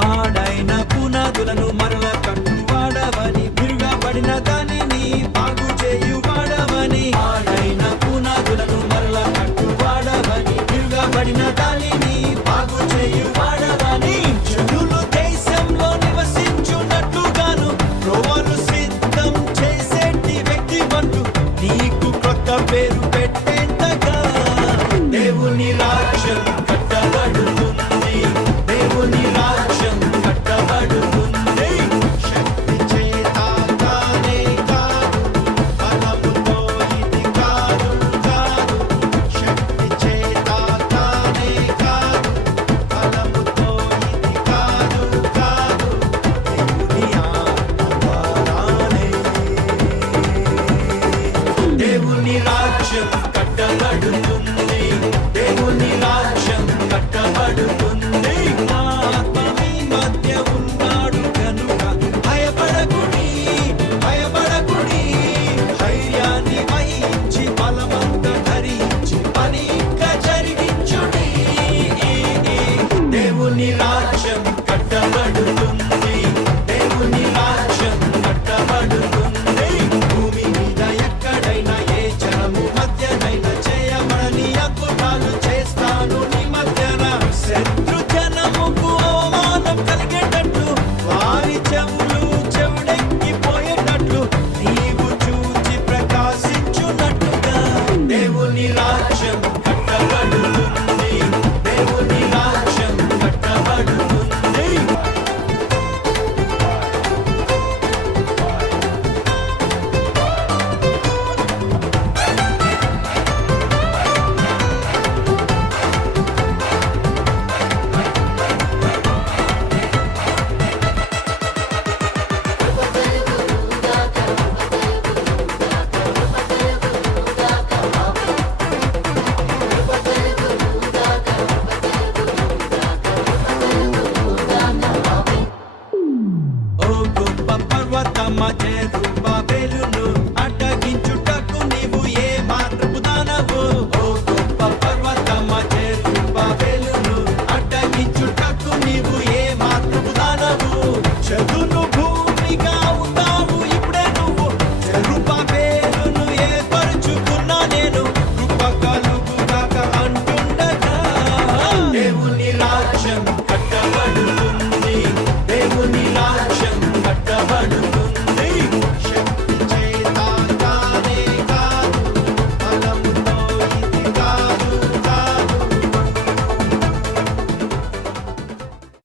పాడైన పునాదులను మరల కట్టువాడవని, విరుగబడిన దానిని బాగు చేయువాడవని. పాడైన పునాదులను మరల కట్టువాడవని, విరుగబడిన దానిని బాగు చేయువాడవని. జనులు దేశంలో నివసించున్నట్లుగాను త్రోవలు సిద్ధం చేసేటి వ్యక్తివంతు, నీకు కొత్త పేరు పెట్టేంతగా దేవుని రాజ్యం కట్టబడుతుంది. దేవుని రాజ్యం కట్టబడుతుంది. శక్తి చేత కానే కాదు, బలముతో ఇది కాదు కాదు. శక్తి చేత కానే కాదు, బలముతో ఇది కాదు కాదు. దేవుని ఆత్మ ద్వారానే. దేవుని రాజ్యం కట్టబడుతుంది. దేవుని రాజ్యం కట్టబడుతుంది. ఆత్మ మీ మధ్య ఉన్నాడు కనుక భయపడకుడి, భయపడకుడి. ధైర్యాన్ని వహించి బలమంత ధరించి పని ఇంకా జరిగించుడి. దేవుని రాజ్యం